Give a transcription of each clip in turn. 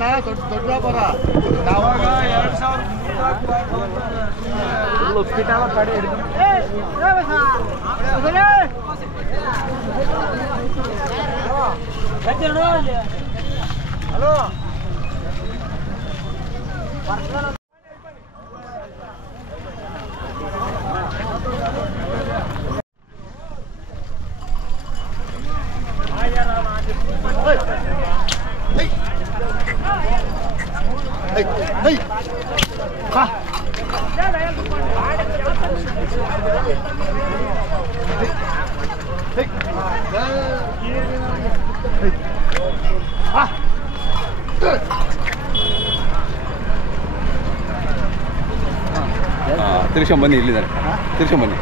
ದೊಡ್ಡ ವ್ಯಾಪಾರ ಹಲೋ ತಿರ್ಸ್ಕೊಂಬನ್ನಿ ಇಲ್ಲಿದ್ದಾರೆ ತಿರ್ಸ್ಕೊಂಬನ್ನಿ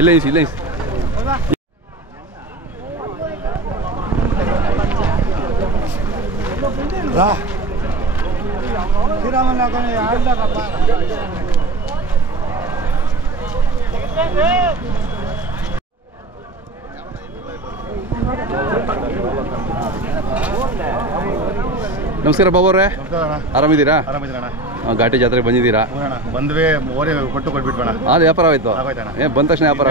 ಇಲ್ಲ ಇಲ್ಲ ನಮಸ್ಕಾರ ಬಾಬು ಅವರೇ, ಆರಾಮಿದ್ದೀರಾ? ಘಾಟಿ ಜಾತ್ರೆಗೆ ಬಂದಿದ್ದೀರಾ? ಬಂದ್ವಿ, ಓರಿ ಕೊಟ್ಟು ಕೊಟ್ಬಿಟ್ವಣ. ಅದು ವ್ಯಾಪಾರ ಆಯ್ತು? ಬಂದ ತಕ್ಷಣ ವ್ಯಾಪಾರ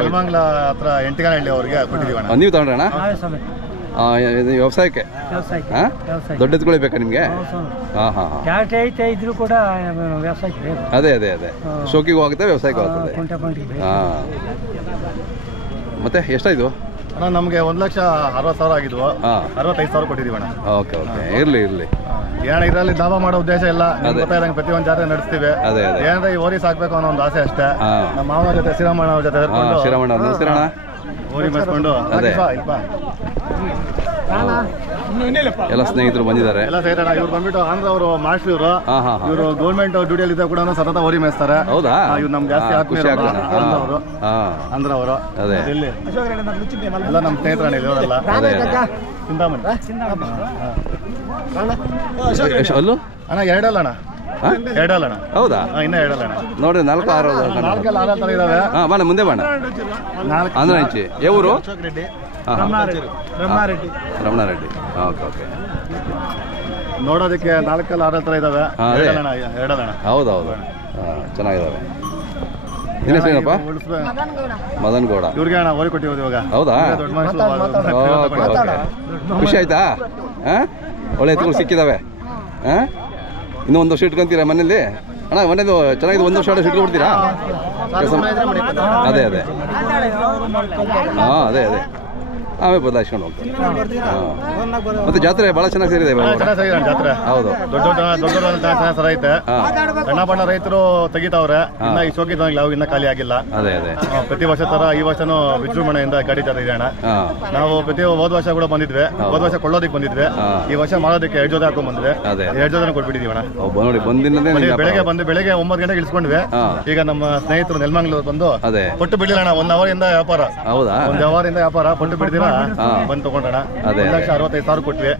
ಹತ್ರ ಎಂಟಿಗಾನಹಳ್ಳಿ ಅವ್ರಿಗೆ ಕೊಟ್ಟಿದ್ದೀವಣ. ನೀವು ತಗೊಂಡ್ರಣ? ವ್ಯವಸಾಯಕ್ಕೆ ದೊಡ್ಡ ಎತ್ಕೊಳ್ಳಿ ಬೇಕಾ ನಿಮಗೆ? ಇದ್ರು ಕೂಡ ವ್ಯವಸಾಯಕ್ಕೆ ಅದೇ ಅದೇ ಅದೇ ಶೋಕಿಗೂ ಆಗುತ್ತೆ ವ್ಯವಸಾಯಕ್ಕೂ ಆಗ್ತದೆ. ಮತ್ತೆ ಎಷ್ಟಾಯ್ತು? ನಮಗೆ 1,60,000 ಆಗಿದ್ವು, 65,000 ಕೊಟ್ಟಿದ್ದೀವಣ. ಓಕೆ ಓಕೆ, ಇರ್ಲಿ ಇರ್ಲಿ. ಏನ ಇದರಲ್ಲಿ ಲಾಭ ಮಾಡೋ ಉದ್ದೇಶ ಇಲ್ಲ, ಗೊತ್ತಾಯ್ದಂಗೆ ಪ್ರತಿಯೊಂದು ಜಾತ್ರೆ ನಡೆಸ್ತೀವಿ. ಏನಂದ್ರೆ ಈ ಓರಿ ಸಾಕ್ಬೇಕು ಅನ್ನೋ ಒಂದು ಆಸೆ ಅಷ್ಟೇ. ನಮ್ಮ ಮಾವನ ಜೊತೆ ಶ್ರೀರಾಮಣ್ಣ ಅವ್ರ ಜೊತೆ ಶ್ರೀರಾಮಣ್ಣ ನಮಸ್ಕಾರ ಓರಿ ಮೇಸ್ಕೊಂಡು ಎಲ್ಲ ಸ್ನೇಹಿತರು ಬಂದಿದ್ದಾರೆ. ಎಲ್ಲ ಸೇರೋಣ. ಇವ್ರು ಬಂದ್ಬಿಟ್ಟು ಆಂಧ್ರ ಅವರು ಮಾಸ್ಟರ್, ಇವರು ಗೌರ್ಮೆಂಟ್ ಡ್ಯೂಟಿಯಲ್ಲಿ ಇದ್ದಾಗ ಕೂಡ ಸತತ ಓರಿ ಮೇಯಿಸ್ತಾರೆ. ಹೌದಾ? ಇವ್ರು ನಮ್ಗೆ ಜಾಸ್ತಿ ಆತ್ಮೀಯ ಆಂಧ್ರ ಅವರು. ಎಲ್ಲ ನಮ್ಮ ಸ್ನೇಹಿತರಣ್ಣ ಇವರೆಲ್ಲ. ಅಲ್ಲೂ ಅಣ್ಣ ಎರಡಲ್ಲಣ್ಣ, ಎರಡಲ್ಲಣ್ಣ. ಹೌದಾ? ಇನ್ನ ಎರಡಲ್ಲಣ್ಣ. ನೋಡ್ರಿ 4-6 ತರ ಇದಾವೆ. ಬಾಣ ಮುಂದೆ ಬಾಣ. ಆಂಧ್ರ ಇಂಚಿ ಎವರು? ರಮಣಾರೆಡ್ಡಿ. Okay okay. ನೋಡೋದಕ್ಕೆ 4-6 ತರ ಇದಾವೆ. ಎರಡಲ್ಲಣ್ಣ. ಹೌದೌದು, ಚೆನ್ನಾಗಿದಾವೆ. ಏನಪ್ಪ? ಮದನ್ ಗೌಡ. ಇವ್ರಿಗೆ ಅಣ್ಣ ಓರಿ ಕೊಟ್ಟಿರೋದು ಇವಾಗ. ಹೌದಾ? ಖುಷಿ ಆಯ್ತಾ? ಒಳ್ಳೆ ಎತ್ತುಗಳು ಸಿಕ್ಕಿದಾವೆ. ಇನ್ನೂ 1 ವರ್ಷ ಇಟ್ಕೊಂತೀರಾ ಮನೇಲಿ? ಅಣ್ಣ ಮನೇದು ಚೆನ್ನಾಗಿದೆ, 1 ವರ್ಷ ಇಟ್ಕೊಬಿಡ್ತೀರಾ? ಅದೇ ಅದೇ ಅದೇ ಅದೇ ಆಮೇಲೆ ಬದಲಾಯಿಸ್ಕೊಂಡು ಹೋಗ್ತಾರೆ. ಮತ್ತೆ ಜಾತ್ರೆ ಬಹಳ ಚೆನ್ನಾಗಿ ಸೇರಿದೆ. ಜಾತ್ರೆ ಹೌದು, ದೊಡ್ಡ ದೊಡ್ಡ ಐತೆ. ಸಣ್ಣ ಬಣ್ಣ ರೈತರು ತೆಗಿತಾವ್ರೆ. ಇನ್ನ ಈ ಶೋಕಿ ನಾವು ಇನ್ನ ಖಾಲಿ ಆಗಿಲ್ಲ. ಅದೇ ಅದೇ ಪ್ರತಿ ವರ್ಷ ತರ ಈ ವರ್ಷನೂ ವಿಜೃಂಭಣೆಯಿಂದ ಗಾಡಿ ಜಾತ್ರೆ ಇದೆ ಅಣ್ಣ. ನಾವು ಹೋದ ವರ್ಷ ಕೂಡ ಬಂದಿದ್ವಿ, ಹೋದ ವರ್ಷ ಕೊಳ್ಳೋದಕ್ಕೆ ಬಂದಿದ್ವಿ. ಈ ವರ್ಷ ಮಾಡೋದಕ್ಕೆ 2 ಜೊತೆ ಹಾಕೊಂಡ್ ಬಂದ್ವಿ. 2 ಜೊತೆ ಕೊಟ್ಬಿಟ್ಟಿದೀವಿ ಅಣ್ಣ. ನೋಡಿ ಬೆಳಗ್ಗೆ 9 ಗಂಟೆಗೆ ಇಳಿಸ್ಕೊಂಡ್ವಿ. ಈಗ ನಮ್ಮ ಸ್ನೇಹಿತರು ನೆಲಮಂಗಲೂರು ಬಂದು ಕೊಟ್ಟು ಬಿಡ್ಲಿಲ್ಲ ಅಣ್ಣ. 1 ಅವರಿಂದ ವ್ಯಾಪಾರ. ಹೌದಾ? 1 ಅವರಿಂದ ವ್ಯಾಪಾರ ಕೊಟ್ಟು ಬಿಡ್ತೀರಾ ಬಂದು ತಗೊಂಡಣ. 1,65,000 ಕೊಟ್ವಿ.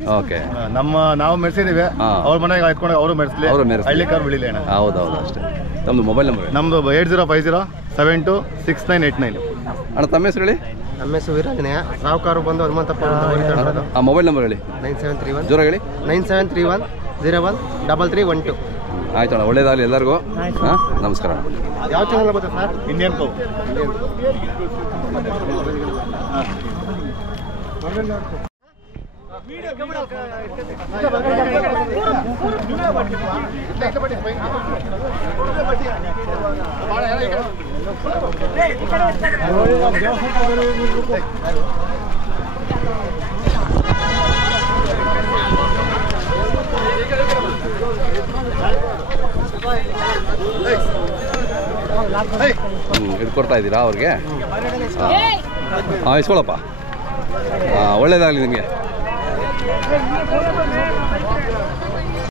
ನಾವು ಮೆರೆಸಿದೀವಿ. ಅವ್ರ ಮನೆಗೆ ಎತ್ಕೊಂಡು ಅವರು ಮೆರೆಸ್ಲಿ, ಹಳ್ಳಿ ಕಾರ್ ಬಿಳಿಲಿ ಅಣ್ಣ. ಹೌದೌದು ಅಷ್ಟೇ. ನಮ್ದು ಮೊಬೈಲ್ ನಂಬರ್? ನಮ್ದು 8050726989. ಅಣ್ಣ ತಮ್ಮ ಹೆಸರು ಹೇಳಿ? ನಮ್ಮ ಹೆಸರು ವೀರಾಂಜನೇಯ. ಸಾವುಕಾರು ಬಂದು ಹನುಮಂತಪ್ಪ. ಮೊಬೈಲ್ ನಂಬರ್ ಹೇಳಿ? 9731 ಜೋರ ಹೇಳಿ. 9731013312. ಆಯ್ತು ಅಣ್ಣ, ಒಳ್ಳೇದಾಗಲಿ ಎಲ್ಲರಿಗೂ. ನಮಸ್ಕಾರ. ಯಾವ ಚಾನಲ್ ಬರುತ್ತೆ ಸರ್? ಇಂಡಿಯನ್ ಕೋ. ಇದು ಕೊಡ್ತಾ ಇದ್ದೀರಾ ಅವ್ರಿಗೆ? ಇಸ್ಕೊಳಪ್ಪ. ಒಳ್ಳೇದಾಗಲಿ ನಿಮಗೆ.